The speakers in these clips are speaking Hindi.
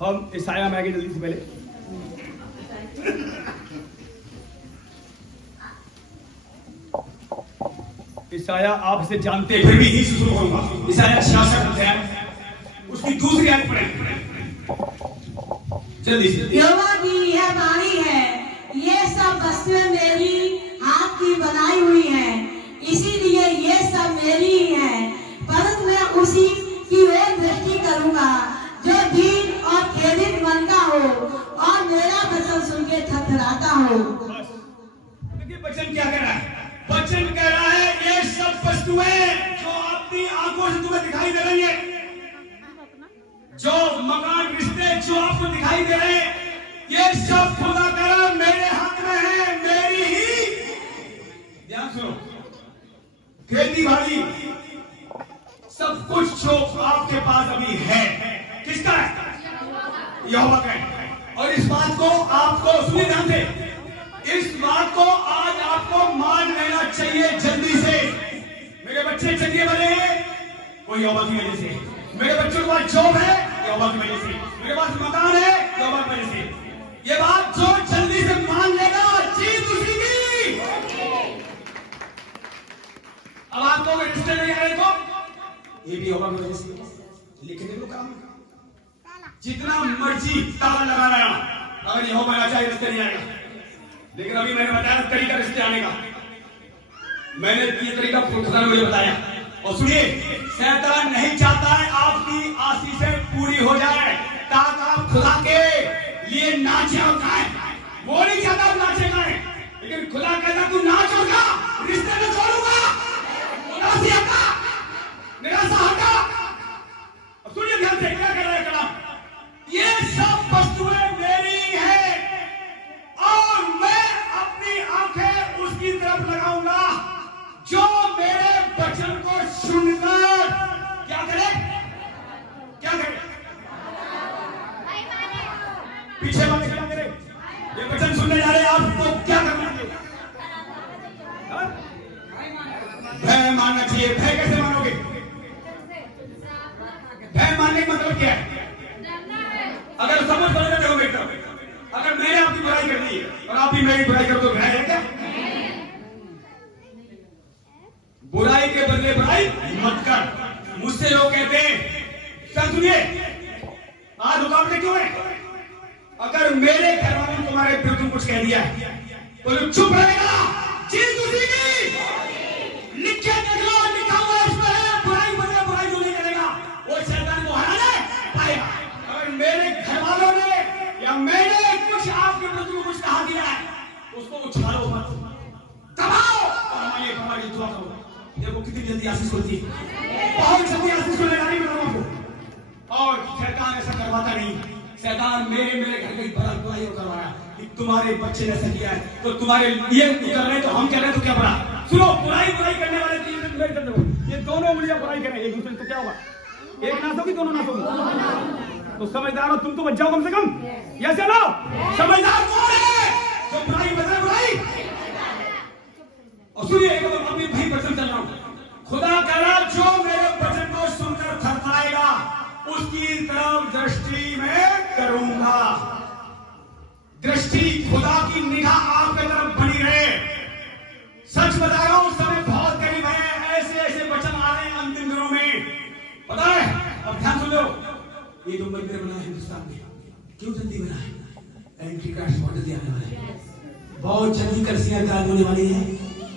हम ईसाया में आगे जल्दी से पहले ईसाया आप इसे जानते हैं, फिर भी यही शुरू होगा। ईसाया 66 अध्याय उसकी दूसरी आयत पढ़ें जल्दी से। यहोवा की यह वाणी है, ये सब वस्तुएं मेरी हाथ की बनाई हुई हैं, इसीलिए ये सब मेरी ही हैं। परंतु मैं उसी की ओर दृष्टि करूंगा जो दीन और खेदित मन का हो और मेरा वचन सुन के थरथराता हो। देखिए वचन क्या कह रहा है? वचन कह रहा है ये सब वस्तुएं जो अपनी आंखों से तुम्हें दिखाई दे रही है, जो मकान रिश्ते जो आपको दिखाई दे रहे हैं, ये सब खुदा का मेरे हाथ में है, मेरी ही। ध्यान सुनो, खेती बाड़ी सब कुछ जो आपके पास अभी है किसका है? यहोवा का है। और इस बात को आपको सुनिए ध्यान से, इस बात को आज आपको मान लेना चाहिए जल्दी से। मेरे बच्चे चंगे बने हैं वो यहोवा की वजह से, मेरे बच्चों के पास जॉब है यहोवा की वजह से, मेरे पास मकान है यहोवा की वजह से। ये बात जो जल्दी से मान लेगा चीज उसी की। अब आपको रजिस्टर नहीं आ रहे तो ये भी यहोवा की वजह से। लेकिन देखो काम जितना मर्जी ताला लगा रहा, अगर यहोवा ना चाहे रिश्ते नहीं आएगा। लेकिन अभी मैंने बताया तरीका रिश्ते आने का, मैंने ये तरीका खुदा ने मुझे बताया। और सुनिए, शैतान नहीं चाहता है आपकी आशीषें पूरी हो जाए ताकि आप खुदा के लिए नाचे और गाएं। वो नहीं चाहता आप नाचे गाएं, लेकिन खुदा कहता तू नाच और गा, रिश्ते में छोड़ूंगा, उदासी हटा, निराशा हटा। अब सुनिए ध्यान से क्या कह रहा है कलाम, ये सब वस्तुएं मेरी हैं और मैं अपनी आंखें उसकी तरफ लगाऊंगा जो मेरे वचन को सुनकर क्या करे, क्या करे, पीछे वाले क्या करे, ये वचन सुनने जा रहे हैं आपको क्या करना चाहिए? भय मानना चाहिए। भय कैसे मानोगे? भय मानने का मतलब क्या है? अगर समझ पड़ेगा देखो बेटा, अगर मैंने आपकी बुराई कर दी और आप भी मेरी बुराई करो तो भय है क्या? बुराई के बदले बुराई मत कर। मुझसे लोग कहते हैं सुनिए, आज रुकावटें क्यों है? अगर मेरे घर वालों ने तुम्हारे विरुद्ध कुछ कह दिया तो जो चुप रहेगा चीज उसी की। लिखे देख लो, लिखा हुआ इसमें है, बुराई बदले बुराई जो नहीं करेगा वो शैतान को हराने पाएगा। अगर मेरे घर वालों ने या मैंने कुछ आपके विरुद्ध कुछ कहा दिया है उसको उछालो मत, दबाओ और हमारी दुआ करो। देखो कितनी जल्दी आशीष होती है, बहुत जल्दी आशीष होने वाली है लोगों को। और शैतान ऐसा करवाता नहीं। शैतान मेरे घर की बुराई करवाया कि तुम्हारे बच्चे ने ऐसा किया है तो तुम्हारे ये कर रहे हैं तो हम कह रहे हैं तो क्या बुरा। सुनो, बुराई करने वाले ये दोनों उंगलियां बुराई करें एक दूसरे तो क्या होगा? एक नाश होगी, दोनों नाश होगी। तो समझदार हो तुम तो बच जाओ कम से कम। यस या नो? समझदार कौन है? जो बुराई बदले बुराई। और सुनिए, अभी भाई वचन चल रहा हूं, खुदा कह रहा जो मेरे वचन को सुनकर थरथराएगा उसकी तरफ दृष्टि में करूंगा। दृष्टि खुदा की निगाह आपके तरफ बनी रहे। सच बता रहा हूं, समय बहुत करीब है। ऐसे ऐसे वचन आ रहे हैं अंतिम दिनों में, पता है। अब ध्यान सुन लो, ये जो मंदिर बना है हिंदुस्तान में, क्यों जल्दी बना है? एंटी क्राइस्ट बहुत जल्दी आने वाला है, बहुत जल्दी कर्सियां तैयार होने वाली है।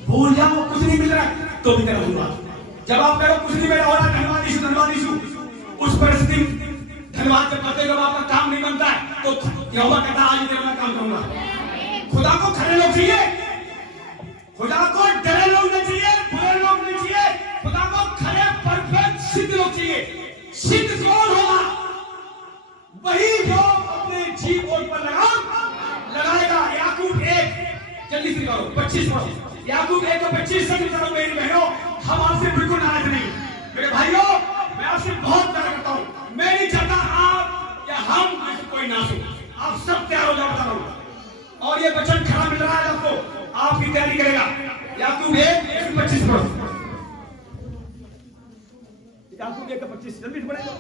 भूल जाओ कुछ नहीं मिल रहा तो भी करूंगा। जब आप कहो कुछ नहीं मिला हो रहा, धन्यवाद यीशु, उस परिस्थिति धन्यवाद जब करते जब आपका काम नहीं बनता है तो यहोवा कहता आज मैं काम करूंगा। खुदा को खड़े लोग चाहिए, खुदा को डरे लोग नहीं चाहिए, बुरे लोग नहीं चाहिए, खुदा को खड़े परफेक्ट सिद्ध लोग चाहिए। सिद्ध कौन होगा? वही जो अपने जीव को पर लगाएगा। याकूब 1 जल्दी से करो 25 पढ़ो। याकूब 1:25 से करो मेरी बहनों, हम आपसे बिल्कुल नाराज नहीं। मेरे भाइयों, मैं आपसे बहुत प्यार करता हूं। मैं नहीं चाहता आप या हम में से कोई नाश हो, आप सब तैयार हो जाओ बताओ। और ये वचन खड़ा मिल रहा है आपको, आपकी तैयारी करेगा। याकूब 1:25 पढ़ो। याकूब 1:25 जल्दी से पढ़ेगा।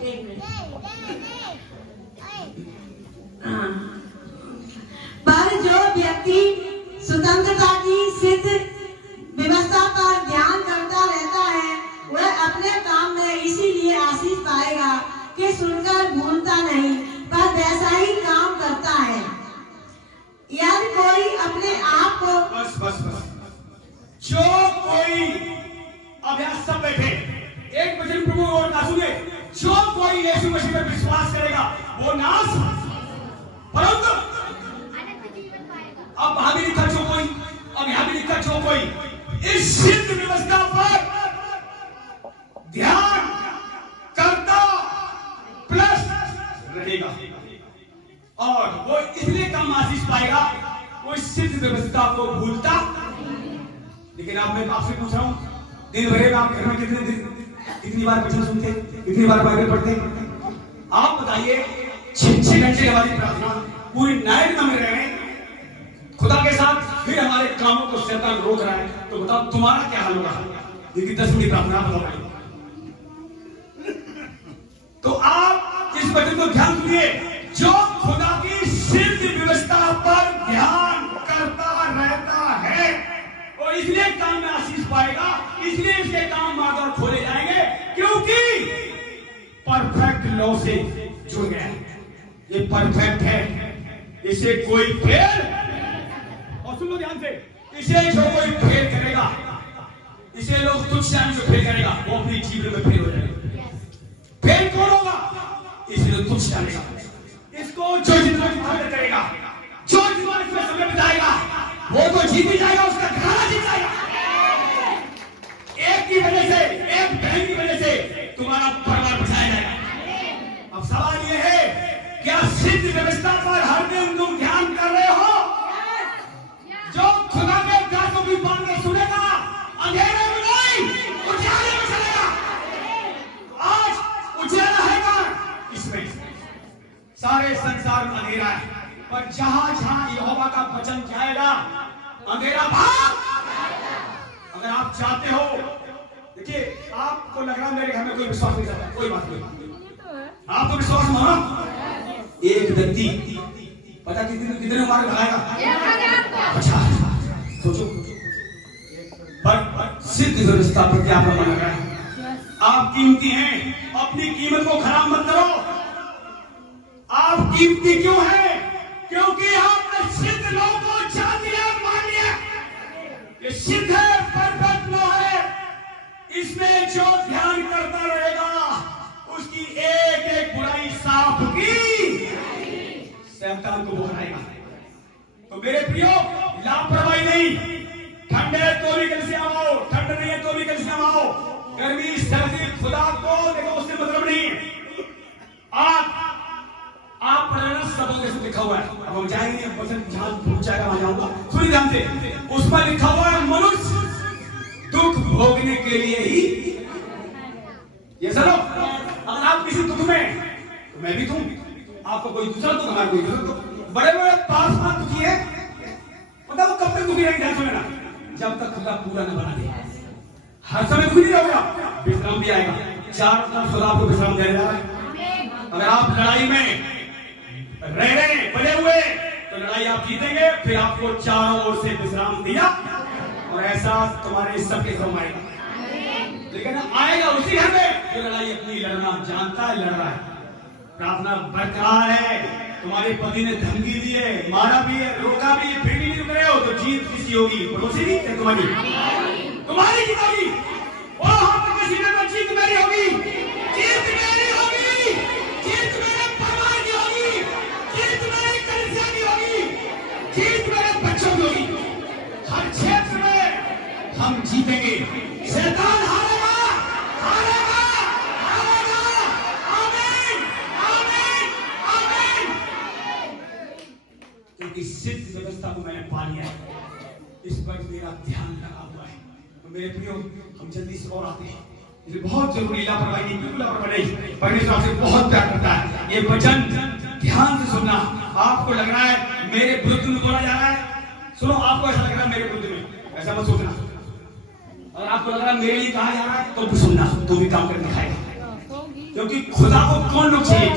हाँ। पर जो व्यक्ति स्वतंत्रता की सिद्ध व्यवस्था पर ध्यान करता रहता है वह अपने काम में इसीलिए आशीष पाएगा कि सुनकर भूलता नहीं पर वैसा ही काम करता है। यदि कोई अपने आप को बस बस बस, जो कोई अभ्यास सब बैठे एक वचन प्रभु और ना सुने, जो कोई यीशु मसीह पर विश्वास करेगा वो नाश परंतु अब वहां भी लिखा जो कोई, अब यहां भी लिखा जो कोई इस सिद्ध व्यवस्था पर ध्यान करता प्लस रहेगा और वो इसलिए कम आशीष पाएगा, वो इस सिद्ध व्यवस्था को भूलता। लेकिन अब मैं आपसे पूछ रहा हूं, दिन भर आप घर में कितनी बार वचन सुनते, कितनी बार बाइबल पढ़ते? आप बताइए, 6 घंटे हमारी प्रार्थना पूरी नाइट में रह रहे हैं खुदा के साथ, फिर हमारे कामों को शैतान रोक रहा है, तो बताओ तुम्हारा क्या हाल होगा? यदि 10 मिनट प्रार्थना बताओ। तो आप इस वचन को ध्यान सुनिए, जो खुदा की सिद्ध व्यवस्था पर ध्यान करता रहता है वो इसलिए काम में आशीष पाएगा, इसलिए इसके काम मार्ग खोले जाएंगे क्योंकि परफेक्ट लॉ से जुड़ गया है। ये परफेक्ट है, इसे कोई फेल, और सुन लो ध्यान से, इसे जो कोई फेल करेगा, इसे लोग तुच्छ जान जो फेल करेगा वो अपने जीवन में फेल हो जाएगा। फेल कौन होगा? इसलिए तुच्छ जानेगा। इसको जो जितना करेगा, जो जितना इसमें समय बिताएगा वो तो जीत ही जाएगा, उसका खाना जीत जाएगा। एक की वजह से, एक बहन की वजह से तुम्हारा परिवार बचाया जाएगा। अब सवाल यह है, क्या सिद्ध व्यवस्था पर हर दिन तुम ध्यान कर रहे हो? जो खुदा के दासों की बात में सुनेगा अंधेरे में नहीं उजाले में चलेगा। आज उजाला है इसमें, सारे संसार में अंधेरा है, पर जहां जहां यहोवा का वचन जाएगा अंधेरा भाग। अगर आप चाहते हो, देखिए आपको लग रहा है मेरे घर में कोई विश्वास नहीं करता, कोई बात नहीं, आपको विश्वास न होना। एक व्यक्ति पता कितने मार्ग लगाएगा? अच्छा सोचो, पर सिद्ध व्यवस्था पर क्या प्रमाण लगा है? आप कीमती हैं, अपनी कीमत को खराब मत करो। आप कीमती क्यों हैं? क्योंकि आपने सिद्ध लॉ को जान लिया, मान लिया। ये सिद्ध है, परफेक्ट लॉ है, इसमें जो ध्यान करता रहेगा उसकी एक एक बुराई साफ की शैतान को बुलाएगा। तो मेरे प्रियो, लापरवाही नहीं, ठंड है तो भी कल से आओ, ठंड नहीं है तो भी कल से आओ, गर्मी सर्दी खुदा को देखो उससे मतलब नहीं है। आप पढ़ना सबों के लिखा हुआ है, अब हम जाएंगे वचन जहां पहुंच जाएगा वहां जाऊंगा, सुनिए ध्यान से, उस पर लिखा हुआ है मनुष्य दुख भोगने के लिए ही। ये सुनो, अगर आप किसी दुख में, तो मैं भी हूं, आपको कोई दूसरा दुख, हमारा कोई दूसरा दुख, बड़े बड़े पास दुखी है, मतलब वो कब तक दुखी रहेंगे? ध्यान सुनना, जब तक खुदा पूरा न बना दे। हर समय दुखी नहीं होगा, विश्राम भी आएगा। 4 तरफ खुदा आपको विश्राम दे रहा है। अगर आप लड़ाई में रह रहे बने हुए तो लड़ाई आप जीतेंगे, फिर आपको चारों ओर से विश्राम दिया और ऐसा तुम्हारे सबके घर आएगा। लेकिन आएगा उसी घर में जो लड़ाई अपनी लड़ना जानता है, लड़ रहा है, प्रार्थना बरकरार है। तुम्हारे पति ने धमकी दी है, मारा भी है, रोका भी है, फिर भी नहीं रुक रहे हो, तो जीत किसकी होगी? पड़ोसी की या तुम्हारी? तुम्हारी जीत होगी। ओ हाँ, किसी में जीत मेरी होगी, जीत मेरी होगी, जीत मेरे परिवार की होगी, जीत मेरी कलीसिया की होगी, जीत मेरे बच्चों की होगी। हर क्षेत्र में हम जीतेंगे, शैतान हारेगा, हारेगा, हारेगा। आमीन, आमीन, आमीन। क्योंकि सिद्ध व्यवस्था को मैंने पा लिया है, इस पर मेरा ध्यान लगा हुआ है। तो मेरे प्रियो, हम जल्दी से और आते हैं, ये बहुत जरूरी, लापरवाही नहीं, बिल्कुल लापरवाही नहीं, परमेश्वर आपसे बहुत प्यार करता है। ये वचन ध्यान से सुनना। आपको लग रहा है मेरे विरुद्ध में बोला जा रहा है, सुनो, आपको ऐसा लग रहा है मेरे विरुद्ध में, ऐसा मत सोचना। और आपको लग रहा है मेरे लिए कहा जा रहा है, तो भी सुनना, तो भी काम कर दिखाएगा। क्योंकि खुदा को कौन लोग चाहिए?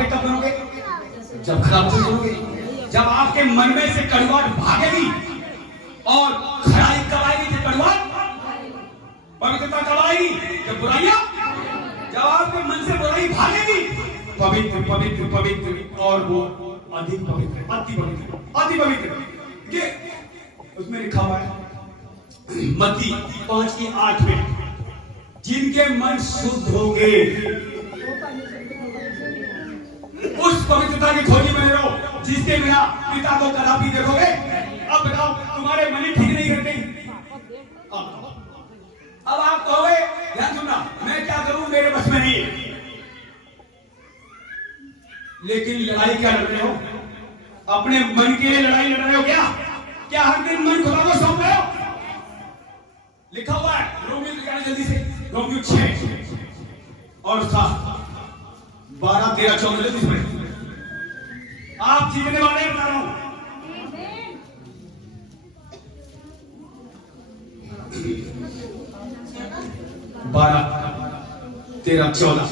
खरे कब बनोगे? जब खराब से बनोगे, जब आपके मन में से कड़वाहट भागेगी। और खराई कब आएगी? जब कड़वाहट, पवित्रता कब आएगी? जब बुराइयां, जब आपके मन से बुराई भागेगी, पवित्र पवित्र पवित्र और वो अधिक पवित्र, अति पवित्र, अति पवित्र। ये उसमें लिखा हुआ है मत्ती 5:8 में, जिनके मन शुद्ध होंगे उस पवित्रता की खोजी में रहो जिसके बिना पिता को कदापि देखोगे। अब बताओ, तुम्हारे मन ठीक नहीं करते, अब आप कहोगे, ध्यान सुनना, मैं क्या करूं, मेरे बस में नहीं है। लेकिन लड़ाई क्या लड़ रहे हो? अपने मन के लिए लड़ाई लड़ रहे हो क्या? क्या हर दिन मन खुदा को सौंप रहे हो? लिखा हुआ है रोमियो, जल्दी से, रोमियो 6 और 7, 12, 13, 14 जल्दी से। आप जीतने वाले बता रहा हूं। 12, 13, 14।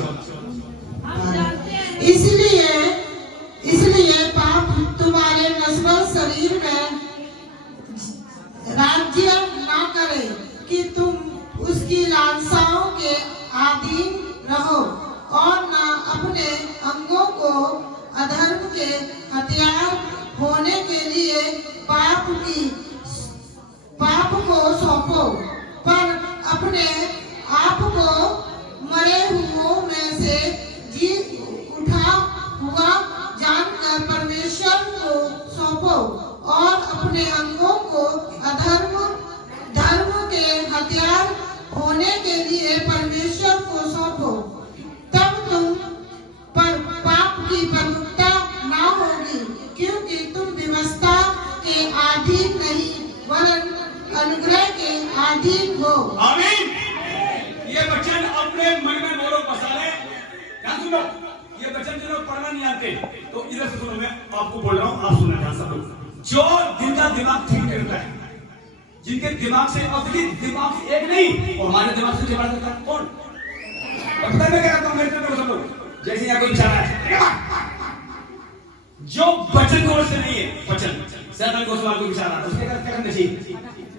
इसलिए पाप तुम्हारे नश्वर शरीर में राज्य ना करे कि तुम उसकी लालसाओं के अधीन रहो, और ना अपने अंगों को अधर्म के हथियार होने के लिए पाप को सौंपो, पर अपने आप को मरे हुओं में से जी उठा हुआ जानकर परमेश्वर को सौंपो, और अपने अंगों को धर्म के हथियार होने के लिए परमेश्वर को सौंपो। तब तुम पर पाप की प्रमुखता ना होगी, क्योंकि तुम व्यवस्था के अधीन नहीं वरन अनुग्रह के अधीन हो। आमीन। ये वचन अपने मन में बोलो, बसा ले। ध्यान सुनो, ये वचन जो लोग पढ़ना नहीं आते तो इधर से सुनो, मैं आपको बोल रहा हूं, आप सुनना ध्यान सब लोग। जो जिनका दिमाग ठीक करता है, जिनके दिमाग से, अब देखिए दिमाग से एक नहीं, और हमारे दिमाग से दिमाग करता है कौन? पता है मैं क्या करता हूं, मेरे को सब लोग जैसे यहाँ कोई बेचारा है जो वचन को से नहीं है, वचन शैतान को सवाल कोई बेचारा, उसके क्या करना चाहिए?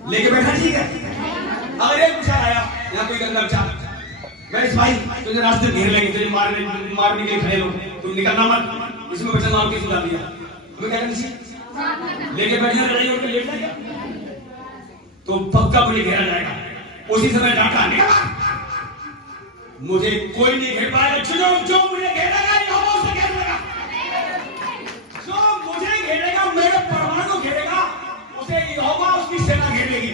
लेके बैठा, ठीक है। अगर एक बेचारा आया, यहाँ कोई गंदा बेचारा, वैसे भाई तुझे रास्ते घेर लेंगे, तुझे मारने के लिए खड़े लोग, तुम निकलना मत, इसमें वचन मार के सुधा दिया, तुम्हें क्या करना चाहिए? लेके बैठना, लड़ाई होकर लेट जाएगा तो पक्का मुझे घेरा जाएगा। उसी समय डांटा, मुझे कोई नहीं घेर पाएगा, जो मुझे घेरेगा यहोवा उसे घेर लेगा, जो मुझे घेरेगा, मेरे परवान को घेरेगा, उसे यहोवा उसकी सेना घेर लेगी।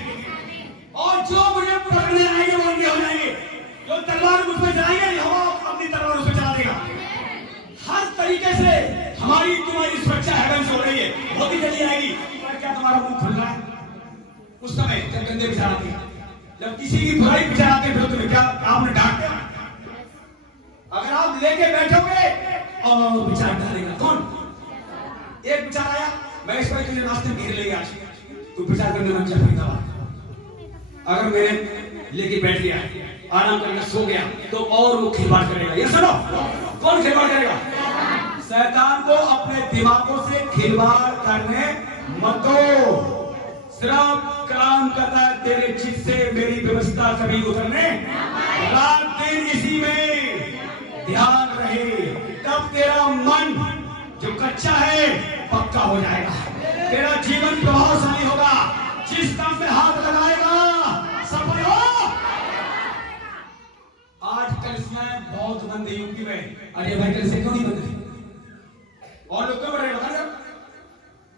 और जो मुझे पकड़ने आएंगे वो उनके हो जाएंगे, जो तलवार मुझ पर चलाएंगे यहोवा अपनी तलवार उस पर चला देगा। हर तरीके से हमारी तुम्हारी सुरक्षा हेवन से हो रही है, होती चली जाएगी। पर क्या तुम्हारा मुंह खुल रहा है? उस समय जब गंदे विचार आते, जब किसी की बुराई विचार आते फिर तुम्हें क्या आपने डांट दिया? अगर आप लेके बैठोगे और विचार डालेगा कौन? एक विचार आया, मैं इस पर तुझे रास्ते में घेर लेगा, तू विचार करने में क्या फायदा? अगर मैंने लेके बैठ गया, आराम करके सो गया, तो और वो खिलवाड़ करेगा। ये सुनो, कौन खिलवाड़ करेगा? शैतान को अपने दिमागों से खिलवाड़ करने मत दो। सिर्फ काम करता है तेरे चित से मेरी व्यवस्था कभी उतरने, रात दिन इसी में ध्यान रहे, तब तेरा मन जो कच्चा है पक्का हो जाएगा, तेरा जीवन प्रभावशाली होगा, जिस काम पे हाथ लगाएगा सफल हो। आज कलिसियां बहुत बंद है यूपी में। अरे भाई कलिसिया क्यों नहीं बंद? और लोग क्यों बढ़ रहे हैं?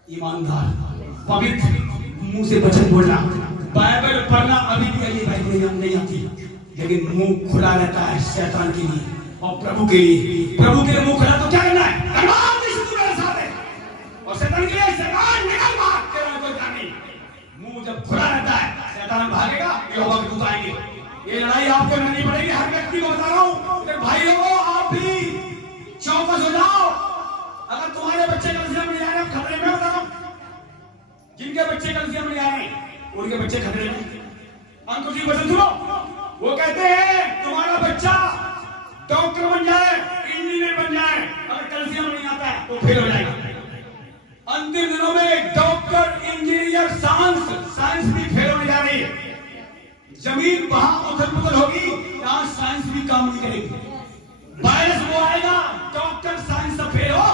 ईमानदार, पवित्र, मुंह से वचन बोलना, बाइबल पढ़ना अभी भी अली भाई को नहीं आती, लेकिन मुंह खुला रहता है शैतान के लिए और प्रभु के लिए। प्रभु के लिए मुंह खुला तो क्या करना है? तलवार नहीं शुरू मेरे साथ है, और शैतान के लिए शैतान निकल भाग, तेरा कोई काम नहीं। मुंह जब खुला रहता है शैतान भागेगा, यहोवा के दूत आएंगे। ये लड़ाई आपको लड़नी पड़ेगी, हर व्यक्ति को बता रहा हूं। भाइयों आप भी चौकस हो जाओ। अगर तुम्हारे बच्चे कलिसिया में जा रहे हैं खतरे में, बता रहा हूं, जिनके बच्चे कलिसिया में जा रहे हैं उनके बच्चे खतरे में। अंकुर जी वचन सुनो, वो कहते हैं तुम्हारा बच्चा डॉक्टर बन जाए, इंजीनियर बन जाए, अगर कलसियम नहीं आता है तो फेल हो जाएगा। अंतिम दिनों में डॉक्टर, इंजीनियर, साइंस भी फेल होने जा रही है। जमीन वहां उथल पुथल होगी, यहाँ साइंस भी काम नहीं करेगी। वायरस वो आएगा, डॉक्टर साइंस सब फेल हो,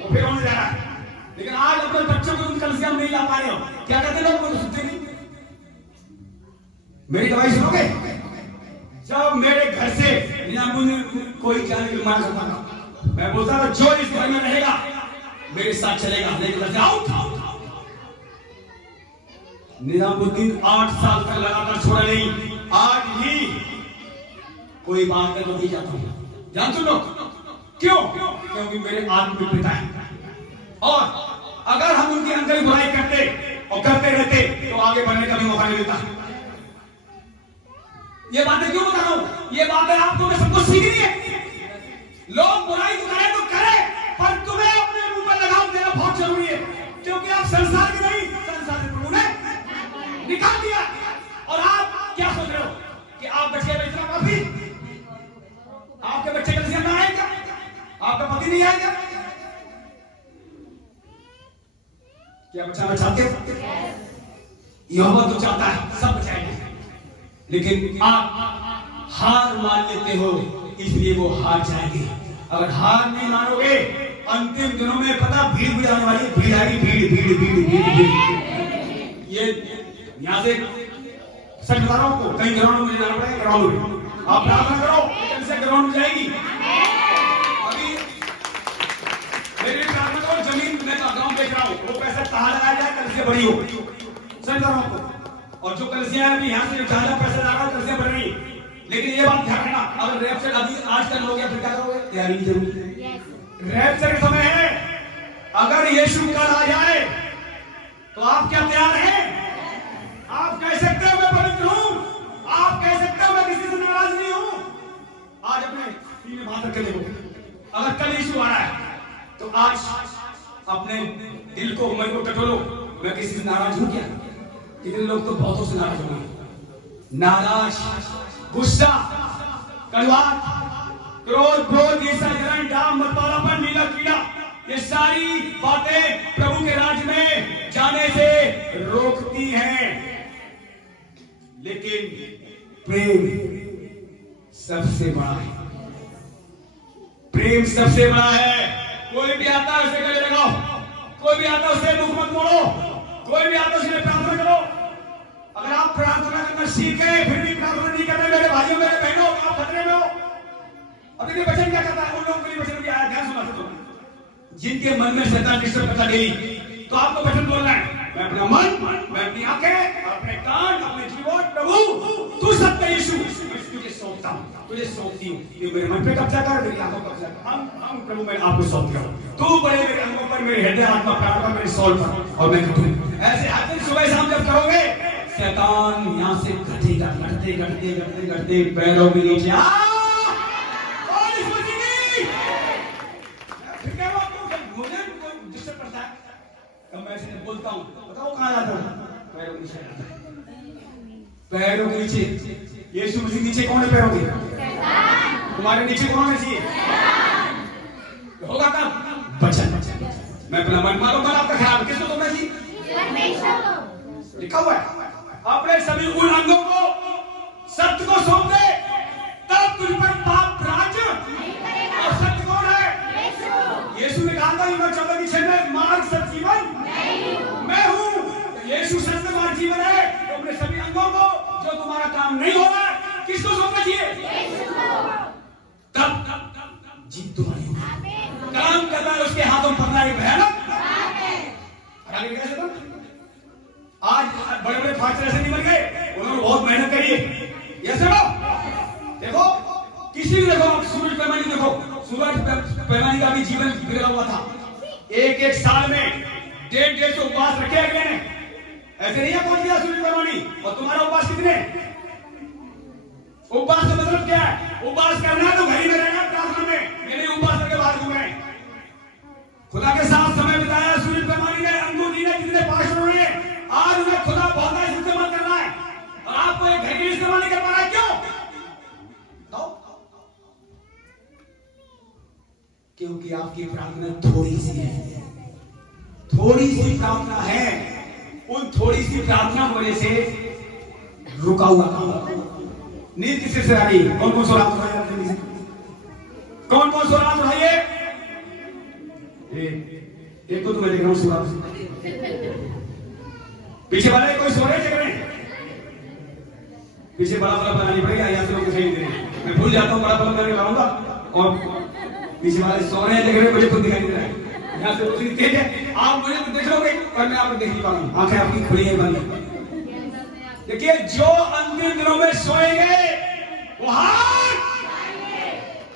वो फेल होने जा रहा है। लेकिन आज अपने बच्चों को तुम कलसियम नहीं ला पा रहे हो, क्या कहते लोग? वो तो सुनते नहीं। मेरी दवाई सुनोगे? जब मेरे घर से निजामुद्दीन कोई जाने की बीमार होता था, मैं बोलता था जो इस घर में रहेगा मेरे साथ चलेगा, लेकिन आउट। निजामुद्दीन 8 साल तक लगातार छोड़ा नहीं। आज भी कोई बात कर तो नहीं जाता हूं, जानते हो क्यों? क्योंकि मेरे आत्मिक पिता है। और अगर हम उनकी अंदर बुराई करते और करते रहते तो आगे बढ़ने का भी मौका नहीं मिलता। ये बातें क्यों बता रहा हूं? ये बातें आपको मैं सबको सीखनी है। लोग बुराई तो करे, पर तुम्हें अपने मुंह पर लगाम देना बहुत जरूरी है, क्योंकि आप संसार के नहीं, संसार से प्रभु ने निकाल दिया। और आप क्या सोच रहे हो कि आप बच्चे बेचना काफी? आपके बच्चे कलसियम ना आएगा? आपका पति नहीं आएगा? क्या बचाना चाहते हो? यहोवा तो चाहता है सब बचाएंगे, लेकिन आप हार मान लेते हो, इसलिए वो हार जाएंगे। अगर हार नहीं मानोगे, अंतिम दिनों में पता भीड़ आने वाली, भीड़ आएगी, भीड़। ये यहाँ से सच बता रहा हूँ, कहीं ग्राउंड में जाना पड़ेगा। ग्राउंड में आप प्रार्थना करो, कैसे ग्राउंड में जाएगी। अभी मेरी प्रार्थना करो, जमीन में गाँव बेच रहा हूँ, वो पैसा कहाँ लगाया जाए कल से बड़ी हो। सच बता रहा हूँ। और जो कलसियां हैं, यहाँ से ज्यादा पैसा लगा रहा है, कलसियां बढ़ रही। लेकिन ये बात ध्यान रखना, अगर रैप्चर अभी आज कल हो गया फिर क्या करोगे? तैयारी जरूरी है। रैप्चर का समय है, अगर यीशु कल आ जाए तो आप क्या तैयार हैं? आप कह सकते हो मैं पवित्र हूं, आप कह सकते हो मैं किसी से नाराज नहीं हूं। आज अपने सीने बात रख के देखो, अगर कल यीशु आ रहा है तो आज अपने दिल को, मन को टटोलो, मैं किसी से नाराज हूं क्या? कितने लोग तो बहुतों से नाराज होंगे। नाराज, गुस्सा, कलवार, क्रोध, क्रोध, ईर्ष्या, जलन, डाम, मतवालापन, नीला कीड़ा, ये सारी बातें प्रभु के राज्य में जाने से रोकती हैं। लेकिन प्रेम सबसे बड़ा है। प्रेम सबसे बड़ा है। कोई भी आता है उसे गले लगाओ, कोई भी आता है उसे मुख मत मोड़ो, कोई भी आता है उसे प्रार्थना करो। अगर आप प्रार्थना करना सीखे फिर भी प्रार्थना नहीं करते मेरे भाइयों, मेरे बहनों, आप खतरे में हो। अभी ये वचन क्या कहता है? उन लोगों के लिए वचन भी आया, ध्यान सुना सकते हो। जिनके मन में शैतान डिस्टर्ब करता डेली, तो आपको वचन बोलना है, मैं अपना मन, मैं अपनी आंखें, अपने कान, अपने जीवन, प्रभु तू सत्य यीशु, तुझे सौंपता हूं, तुझे सौंपती हूं। तू मेरे मन पे कब्जा कर, मेरी आंखों पर कब्जा कर। हम प्रभु मैं आपको सौंप दिया हूं। तू बड़े मेरे अंगों पर, मेरे हृदय, आत्मा, प्राण पर, मेरे सोल पर, और मैं करूं ऐसे हर दिन सुबह शाम जब करोगे, शैतान यहां से घटेगा, घटते घटते घटते घटते पैरों में नीचे आ। मुझे डिस्टर्ब करता है, तब मैं ऐसे बोलता हूं, बताओ कहां जाता हूं? पैरों के नीचे जाता है। पैरों के नीचे यीशु मसीह नीचे कौन है? पैरों के। तुम्हारे नीचे कौन है? चाहिए होगा तब वचन। मैं अपना मन मारो, मन आपका खराब, किसको तोड़ना चाहिए? लिखा हुआ है, अपने सभी उन अंगों को सत्य को सौंप दे, तब तुझ पर पाप राज नहीं करेगा। और सत्य कौन है? यीशु ने कहा था यूहन्ना 14:6 में, मार्ग सत्य जीवन मैं हूं। यीशु सत्य मार्ग जीवन है। तो अपने सभी अंगों को जो तुम्हारा काम नहीं हो रहा है, किसको सौंपना चाहिए? तब जीत तुम्हारी होगी। काम करना है उसके हाथों पकड़ना है भयानक। आज बड़े बड़े फास्टर ऐसे नहीं बन गए, उन्होंने बहुत मेहनत करी है। ये सब देखो, किसी भी देखो, सूरज पैमानी देखो, सूरज पैमानी का भी जीवन बिगड़ा हुआ था। एक साल में 1.5 उपवास रखे अगले ने, ऐसे नहीं है पहुंच गया सूरज पैमानी। और तुम्हारा उपवास कितने? उपवास का मतलब क्या है? उपवास करना है तो घर ही में रहना, प्रार्थना में। मेरे उपवास करके बाहर घूम रहे हैं। खुदा के साथ समय बिताया सूरज पैमानी ने, अंगूर जी ने, जितने पास्टरों ने। आज उन्हें खुदा बहुत है इस्तेमाल करना है, और आपको एक घर के इस्तेमाल नहीं कर पा रहा है। क्यों? क्योंकि आपकी प्रार्थना थोड़ी सी है, थोड़ी सी प्रार्थना है। उन थोड़ी सी प्रार्थना होने से रुका हुआ काम। नींद किससे से आ रही है? कौन कौन सो रात उठाइए अपनी नींद से? कौन कौन सो रात उठाइए? एक तो मैं देख रहा हूं सो रात। पीछे वाले कोई सो रहे जग रहे? पीछे बड़ा बड़ा बनानी पड़ेगा, यहाँ से लोग दिखाई नहीं दे रहे। मैं भूल जाता हूँ बड़ा बड़ा बनाने लगाऊंगा और पीछे वाले सो रहे जग रहे, मुझे खुद दिखाई नहीं दे रहा है। यहाँ से रोशनी तेज है, आप मुझे तो देख लोगे पर मैं आपको देख नहीं पा रहा हूँ। आंखें आपकी खुली है बंद। देखिए जो अंतिम दिनों में सोएंगे वो हाथ,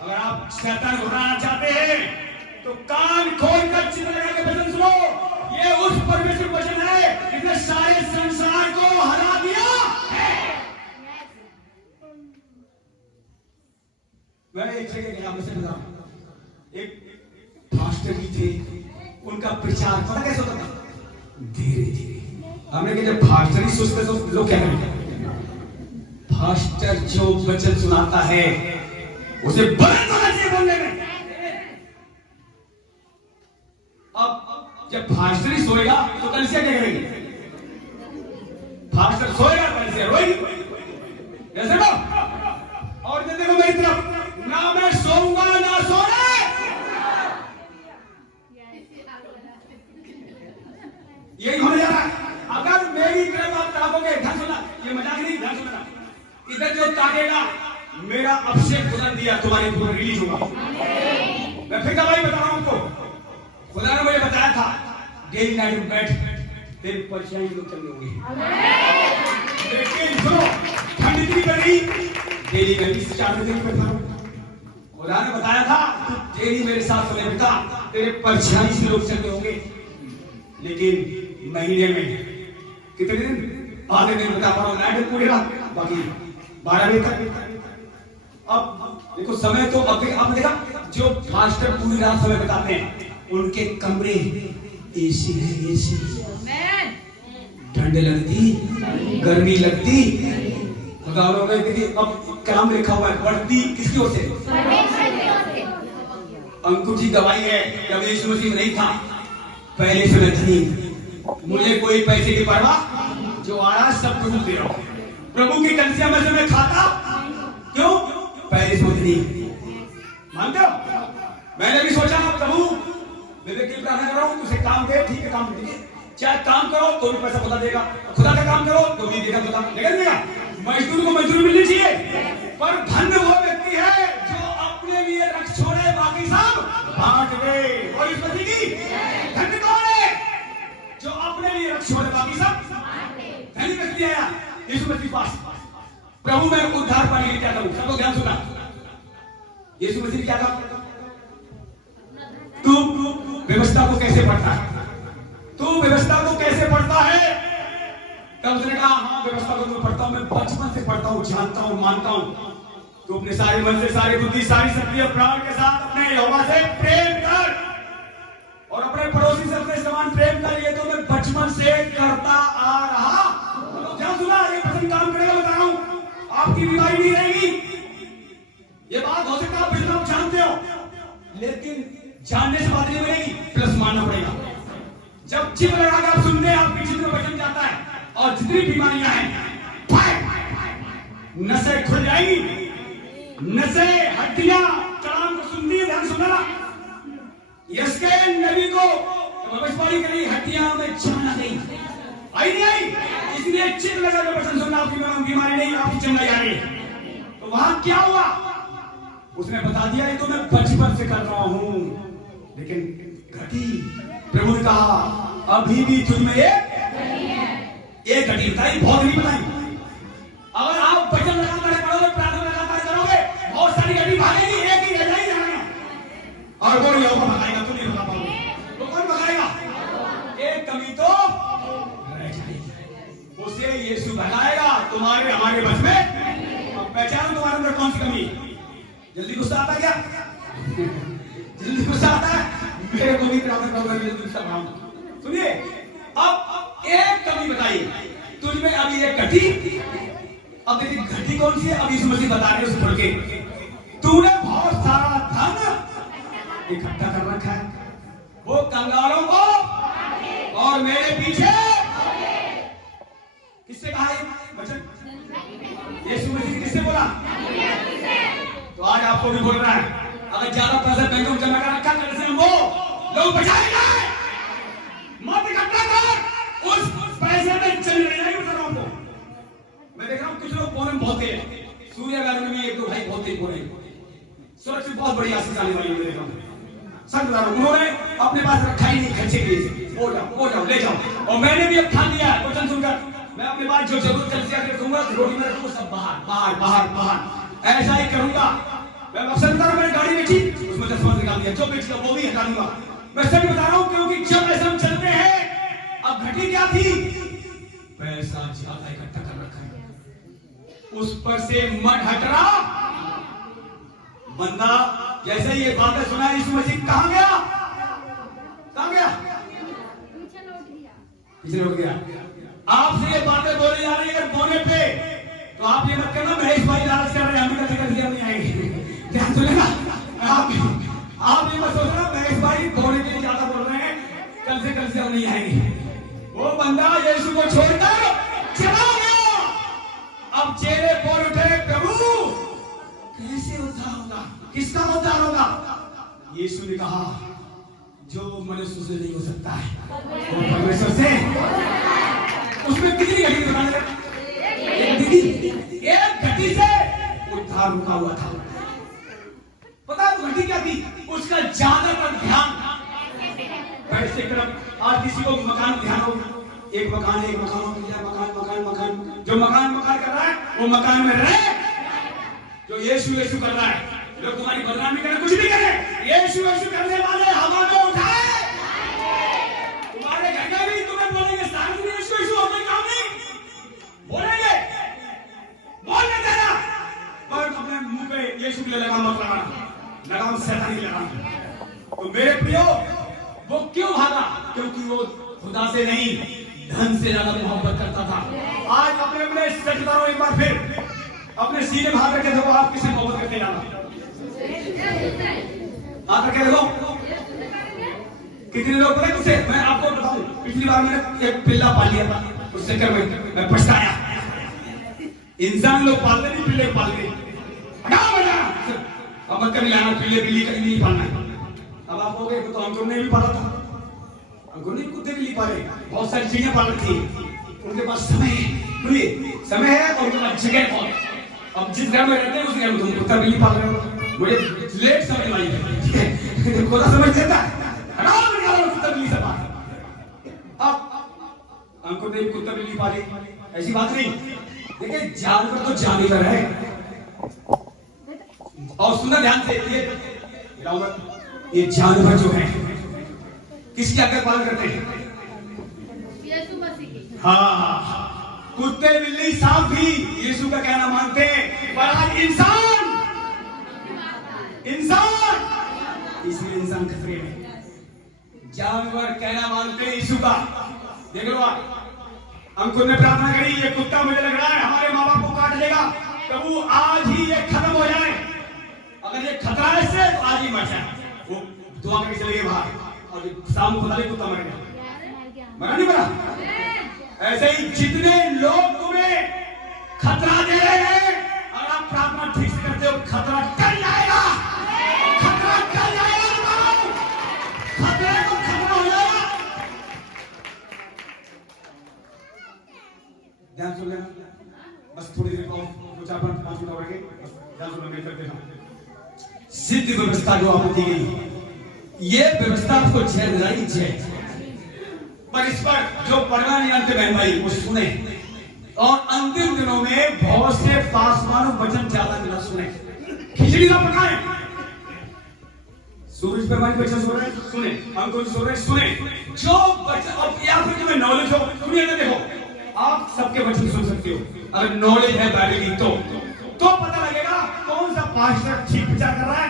अगर आप शैतान को हराना चाहते हैं तो कान खोलकर चित्र लगा के वचन सुनो। ये उस परमेश्वर वचन है जिसने सारे संसार को हरा दिया है। मैं एक जगह गया, मुझसे बताऊं, एक पास्टर जी थे, उनका प्रचार पता कैसे होता था? धीरे धीरे। हमने कहा जब पास्टर ही सोचते तो लोग क्या करेंगे? पास्टर जो वचन सुनाता है उसे बंद होना चाहिए बोलने में। अब जब पास्टर ही सोएगा तो कलीसिया क्या करेंगे? पास्टर सोएगा कलीसिया रोएगी। जैसे लो और देखो मेरी तरफ, ना मैं सोऊंगा ना सोने। यही होने जा रहा है। अगर मेरी तरफ आप ताकोगे, ध्यान सुनना, ये मजाक नहीं, ध्यान सुनना, इधर जो ताकेगा मेरा अभिषेक खुदा ने दिया तुम्हारे ऊपर रिलीज होगा। मैं फिर गवाही बता रहा हूं आपको। खुदा ने मुझे बताया था डेली नाइट में बैठ तेरी परेशानी लोग चलने होंगी। लेकिन सुनो, ठंड इतनी पड़ी, डेली मैं 4 बजे बैठा हूं। खुदा ने बताया था डेली मेरे साथ सोने बेटा, तेरे परेशानी से लोग चलने होंगे। लेकिन महीने में कितने दिन? आधे दिन बता पा रहा हूं, नाइट पूरी रात, बाकी 12 बजे तक। अब देखो समय तो अब आपने देखा जो फास्टर पूरी रात समय बताते हैं उनके कमरे एसी है, एसी। ठंड लगती, गर्मी लगती, अब काम लिखा हुआ है बढ़ती किसकी ओर से? अंकुर जी गवाही है जब यीशु मसीह नहीं था पहले से नहीं, मुझे कोई पैसे की परवाह, जो आ रहा सब प्रभु दे रहा हूं। प्रभु की कलिसिया में से मैं खाता क्यों? पहले से नहीं मानते हो? मैंने भी सोचा प्रभु मेरे की प्रार्थना कर रहा हूं, तुझे काम दे, ठीक है काम दीजिए, चाहे काम करो तो भी पैसा खुदा देगा, खुदा का काम करो तो भी देगा खुदा, देगा। मजदूर को मजदूरी मिलनी चाहिए, पर धन्य वो व्यक्ति है जो अपने लिए रख छोड़े बाकी सब बांट दे। और इस मसीह की धन्य कौन है? जो अपने लिए रख छोड़े बाकी सब धन्य व्यक्ति आया यीशु मसीह पास। प्रभु मैं उद्धार पाने के लिए क्या करूं? सबको ध्यान सुना, यीशु मसीह क्या था? तू व्यवस्था को कैसे पढ़ता है? तू व्यवस्था को कैसे पढ़ता है? तब उसने कहा हाँ व्यवस्था को मैं पढ़ता हूं, मैं बचपन से पढ़ता हूं, जानता हूं, मानता हूं। तो अपने सारे मन से, सारी बुद्धि, सारी शक्ति और प्राण के साथ अपने यहोवा से प्रेम कर और अपने पड़ोसी से अपने समान प्रेम कर। ये तो मैं बचपन से करता आ रहा। तो ध्यान सुना, ये वचन काम करेगा बता रहा हूं, आपकी बीमारी नहीं रहेगी। ये बात हो सकता है आप बिल्कुल जानते हो, लेकिन जानने से बात नहीं बनेगी, प्लस मानना पड़ेगा। जब चिप लगा के आप सुनते हैं आपकी चिप में वचन जाता है और जितनी बीमारियां हैं नसें खुल जाएंगी, नसें, हड्डियां कलाम को सुनती है। ध्यान सुनना, यस्के नबी को भविष्यवाणी करी, हड्डियां में जान आ गई, आई नहीं आई, इसलिए चिप लगा के वचन सुनना, आपकी बीमारी नहीं, आपकी चंगाई आ रही। तो वहां क्या हुआ? उसने बता दिया ये तो मैं बचपन से कर रहा हूं, लेकिन घटी। प्रभु ने कहा अभी भी तुझ में एक घटी बताई, बहुत नहीं बताई। अगर आप वचन लगातार करोगे, प्रार्थना लगातार करोगे, बहुत सारी घटी भागेगी, एक ही रह जाएगी। और कौन यहोवा भगाएगा? तुम नहीं भगा पाओगे। तो कौन भगाएगा? एक कमी तो रह जाएगी, उसे यीशु भगाएगा। तुम्हारे हमारे बस में पहचानो तुम्हारे अंदर कौन सी कमी। जल्दी गुस्सा आता क्या? जल्दी गुस्सा आता है? मेरे को भी प्रार्थना करो, जल्दी गुस्सा आऊं। सुनिए, अब एक कमी बताइए तुझमें, अभी एक घटी। अब देखिए घटी कौन सी है? अब यीशु मसीह बता रहे हैं उसे पढ़ के, तूने बहुत सारा धन इकट्ठा कर रखा है, वो कंगालों को और मेरे पीछे। किससे कहा ये वचन? यीशु मसीह ने किससे बोला? तो आज आपको भी बोल रहा है, अगर ज्यादा पैसा बैंक में जमा कर रखा है वो लोग बचाएंगे, मत इकट्ठा कर, उस पैसे में चल रही है। मैं देख रहा हूँ कुछ लोग कोने में बहुत हैं, सूर्य गार्डन में एक दो भाई बहुत ही कोने, सुरक्षित बहुत बड़ी आशीष आने वाली है। देख रहा हूँ सच बता रहा हूँ, उन्होंने अपने पास रखा ही नहीं खर्चे के लिए, वो जाओ ले जाओ। और मैंने भी अब ठान लिया है वचन सुनकर, मैं अपने पास जो जरूरत चलती है रखूंगा, रोटी में रखूंगा, सब बाहर बाहर बाहर बाहर, ऐसा ही करूंगा। मैं अक्सर बता रहा हूँ, मैंने गाड़ी बेची उसमें 10 निकाल दिया, जो बेच वो भी हटा दूंगा। मैं सच बता रहा हूँ, क्योंकि जब ऐसा हम चलते हैं, अब घटी क्या थी, पैसा ज्यादा इकट्ठा कर रखा है, उस पर से मत हट रहा। बंदा जैसे ही ये बातें सुना, यीशु मसीह कहां गया? कहां गया? पीछे लौट गया। आपसे ये बातें बोली जा रही है बोने पे, तो आप ये मत करना महेश भाई लालच कर रहे हैं, हम कभी कभी नहीं आएंगे, ध्यान सुनेगा। आप ये मत सोचना महेश भाई बोने के लिए ज्यादा बोल रहे हैं, कल से हम नहीं आएंगे। वो बंदा यीशु को छोड़कर चला गया। अब चेहरे बोल उठे, प्रभु कैसे उद्धार होगा, किसका उद्धार होगा? यीशु ने कहा, जो मनुष्य से नहीं हो सकता है वो परमेश्वर से। उसमें कितनी घटी दुकान है? एक घटी से उद्धार रुका हुआ था। पता है घटी क्या थी? उसका ज्यादातर ध्यान पैसे तरफ। आज किसी को मकान ध्यान हो, एक मकान है, एक मकान, मकान मकान मकान, जो मकान कर रहा है वो मकान में रहे। जो यीशु यीशु कर रहा है, लोग तुम्हारी बदनामी करें, कुछ भी करें, यीशु यीशु करने वाले हवा में उठाए। तुम्हारे घर में भी तुम्हें बोलेंगे साथ में यीशु यीशु होते क्यों नहीं बोलेंगे, बोलने देना, पर अपने मुंह पे यीशु के लिए लगाम मत लगाना, लगाम शैतान की लगाम। तो मेरे प्रियो, वो क्यों भागा? क्योंकि वो खुदा से नहीं धन से ज्यादा मोहब्बत करता था। आज अपने अपने सच बताओ एक बार फिर, अपने सीने में हाथ रखे देखो, आप किससे मोहब्बत करते जाना, हाथ रखे देखो। कितने लोग पता है मुझसे, मैं आपको बताऊं, पिछली बार मैंने एक पिल्ला पाल लिया था, उस चक्कर में मैं पछताया। इंसान लोग पालते नहीं, पिल्ले पालते। अब मत कभी लाना, पिल्ले बिल्ली कहीं नहीं पालना। अब आप हो गए तो हमको नहीं भी पाला था, हमको नहीं कुत्ते बिल्ली पाले, बहुत सारी चीजें पाल रखी है, उनके पास समय है और उनके पास जगह बहुत। अब जिस घर में रहते हैं उस घर में तुम कुत्ता बिल्ली पाल रहे हो, मुझे लेट समझ आई है, खुदा समझ देता है, कुत्ता बिल्ली से पाल। अब हमको नहीं कुत्ता बिल्ली पाले, ऐसी बात नहीं। देखिए जानवर तो जानवर है। और सुनना ध्यान से, ये जानवर जो है किसकी आज्ञा पालन करते हैं? हाँ, कुत्ते बिल्ली सांप भी यीशु का कहना मानते हैं, पर आज इंसान इसलिए इंसान खतरे में। जानवर कहना मानते हैं यीशु का। देख लो आप, अंकुर ने प्रार्थना करी, ये कुत्ता मुझे लग रहा है हमारे माँ बाप को काट लेगा, प्रभु आज ही ये खत्म हो जाए, अगर ये खतरा है इससे तो आज ही मर जाए। वो दुआ करके चले गए बाहर, और शाम को कुत्ता मर गया, मरा नहीं मरा। ऐसे ही जितने लोग तुम्हें खतरा दे रहे हैं, अगर आप प्रार्थना ठीक से करते हो, खतरा टल जाएगा, खतरा टल जाएगा, खतरे को खतरा हो जाएगा। ध्यान सुन लेना, बस थोड़ी देर को 4-5 मिनट और ध्यान सुनना, मैं करते हैं। सिद्ध व्यवस्था जो आपको दी गई, ये व्यवस्था आपको जय, पर इस पर जो पढ़ना नहीं जानते बहन भाई वो सुने, और अंतिम दिनों में बहुत से पासवान वचन ज्यादा मिला, सुने, खिचड़ी ना पकाएं। सूरज पे हमारी वचन सुन रहे, सुने, अंकुर सुन रहे, सुने, जो वचन अब या फिर तुम्हें नॉलेज हो, सुनिए ना, देखो आप सबके वचन सुन सकते हो, अगर नॉलेज है बाइबल की तो पता लगेगा कौन सा पास्टर ठीक विचार कर रहा है,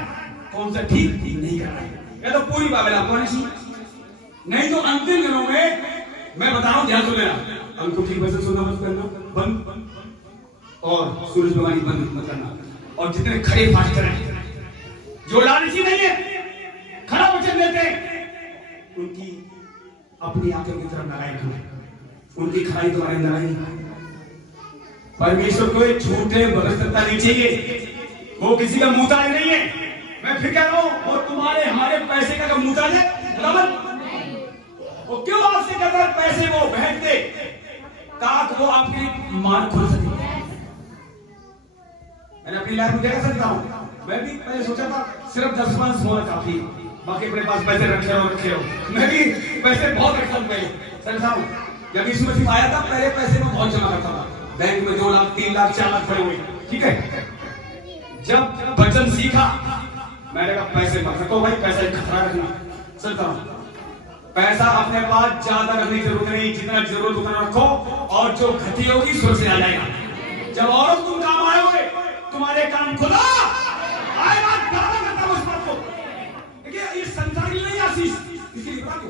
कौन सा ठीक नहीं कर रहा है। या तो पूरी बाइबल आपको नहीं तो अंतिम दिनों में मैं बता रहा हूं, ध्यान सुन लेना, अंकुर ठीक वचन सुनना मत करना, बंद, और सूरज भगवान बंद मत करना। और जितने खड़े पास्टर हैं जो लालची नहीं है, खरा वचन देते उनकी अपनी आंखों की तरफ लगाई रखना, उनकी खराई तुम्हारे अंदर आई। परमेश्वर को एक झूठे भविष्यता नहीं चाहिए, वो किसी का मुताज नहीं है। मैं फिर कह रहा हूं, और तुम्हारे हमारे पैसे का मुताज है बराबर। वो क्यों आपसे कहता है पैसे वो भेज दे ताकि वो आपकी मान खोल सके। मैंने अपनी लाइफ में देखा सकता हूं, मैं भी पहले सोचा था सिर्फ 10 पांच होना काफी, बाकी अपने पास पैसे रखे हो। मैं भी पैसे बहुत रखता हूं पहले। सर साहब जब यीशु मसीह आया था पहले पैसे में बहुत जमा करता था, बैंक में 2 लाख 3 लाख 4 लाख पड़े हुए, ठीक है। जब वचन सीखा मैंने कहा पैसे मत रखो भाई, पैसा खतरा रखना। चलता हूं, पैसा अपने पास ज्यादा रखने की जरूरत नहीं, जितना जरूरत उतना रखो, और जो घटी होगी सुर से आ जाएगा। जब और तुम काम आए तुम्हारे काम खुदा आएगा, दावा करता हूं इस बात को। देखिए इस संसार की नहीं आशीष, इसीलिए बता दो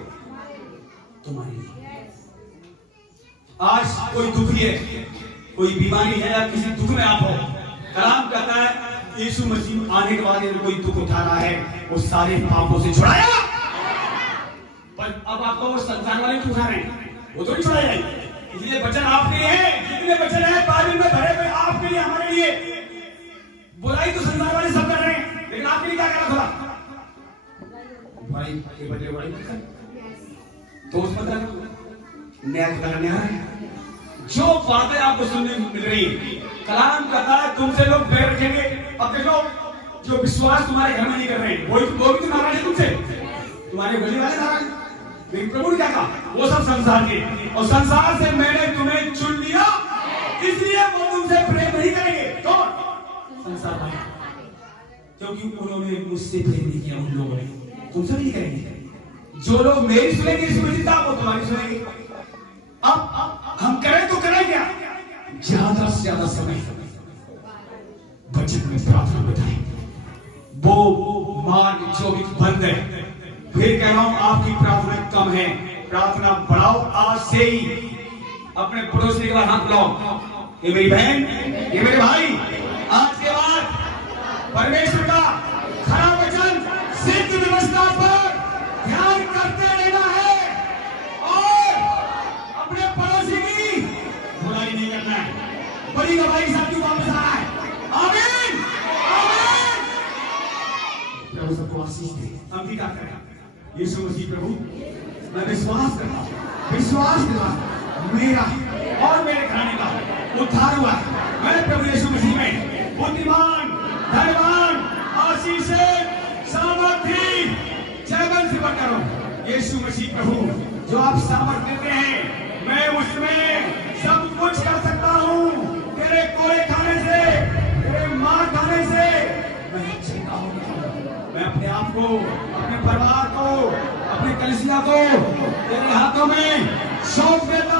तुम्हारी लिए। आज कोई दुखी है, कोई बीमारी है, या किसी दुख में आप हो, कलाम कहता है यीशु मसीह आने के बाद यदि कोई दुख उठा रहा है वो सारे पापों से छुड़ाया। पर अब आपको वो संसार वाले उठा रहे हैं, वो तो नहीं छुड़ाया जाएंगे। इसलिए वचन आपके लिए है, जितने वचन है बाइबल में भरे हुए आपके लिए, हमारे लिए। बुराई तो संसार वाले सब कर रहे हैं, लेकिन आपके लिए क्या करना थोड़ा बुराई के बदले बुराई मत कर, दोस्त मत रखो, न्याय करने आ रहा है। जो बातें आपको सुनने मिल रही है, कलाम कहता है तुमसे लोग बैर रखेंगे। अब देखो जो विश्वास तुम्हारे घर में नहीं कर रहे हैं वो भी तो नाराज है तुमसे, तुम्हारे गली वाले नाराज। लेकिन प्रभु ने क्या कहा, वो सब संसार के, और संसार से मैंने तुम्हें चुन लिया, इसलिए वो तुमसे प्रेम नहीं करेंगे। कौन? संसार वाले, क्योंकि उन्होंने मुझसे प्रेम नहीं किया। उन लोगों ने तुमसे नहीं करेंगे। जो लोग मेरी सुनेंगे इस मस्जिद वो तुम्हारी सुनेंगे। अब हम करें तो करें क्या, ज्यादा से ज्यादा समय बचत में प्रार्थना बिताएं। वो मार्ग जो भी बंद है, फिर कह रहा हूं आपकी प्रार्थना कम है, प्रार्थना बढ़ाओ। आज से ही अपने पड़ोसी के बाद हाथ बुलाओ, ये मेरी बहन, ये मेरे भाई, आज के बाद परमेश्वर का खरा वचन सिद्ध व्यवस्था पर ध्यान करते रहना है, और अपने पड़ोसी की बुराई नहीं करना है। बड़ी गवाही साथी वापस आ रहा है। आमीन, आमीन। प्रभु सबको आशीष दे। हम भी क्या करें, यीशु मसीह प्रभु, मैं विश्वास करता हूं, विश्वास करता मेरा और मेरे घराने का उद्धार हुआ है। मैं प्रभु यीशु मसीह में बुद्धिमान, धनवान, आशीष, सामर्थी, जयवंत से बढ़कर हूं। यीशु मसीह प्रभु जो आप सामर्थ देते हैं, मैं उसमें सब कुछ कर सकता हूं। तेरे कोड़े खाने से, तेरे मार खाने से मैं चंगा हो गया। मैं अपने आप को, अपने परिवार को, अपने कलीसिया को तेरे हाथों में सौंप देता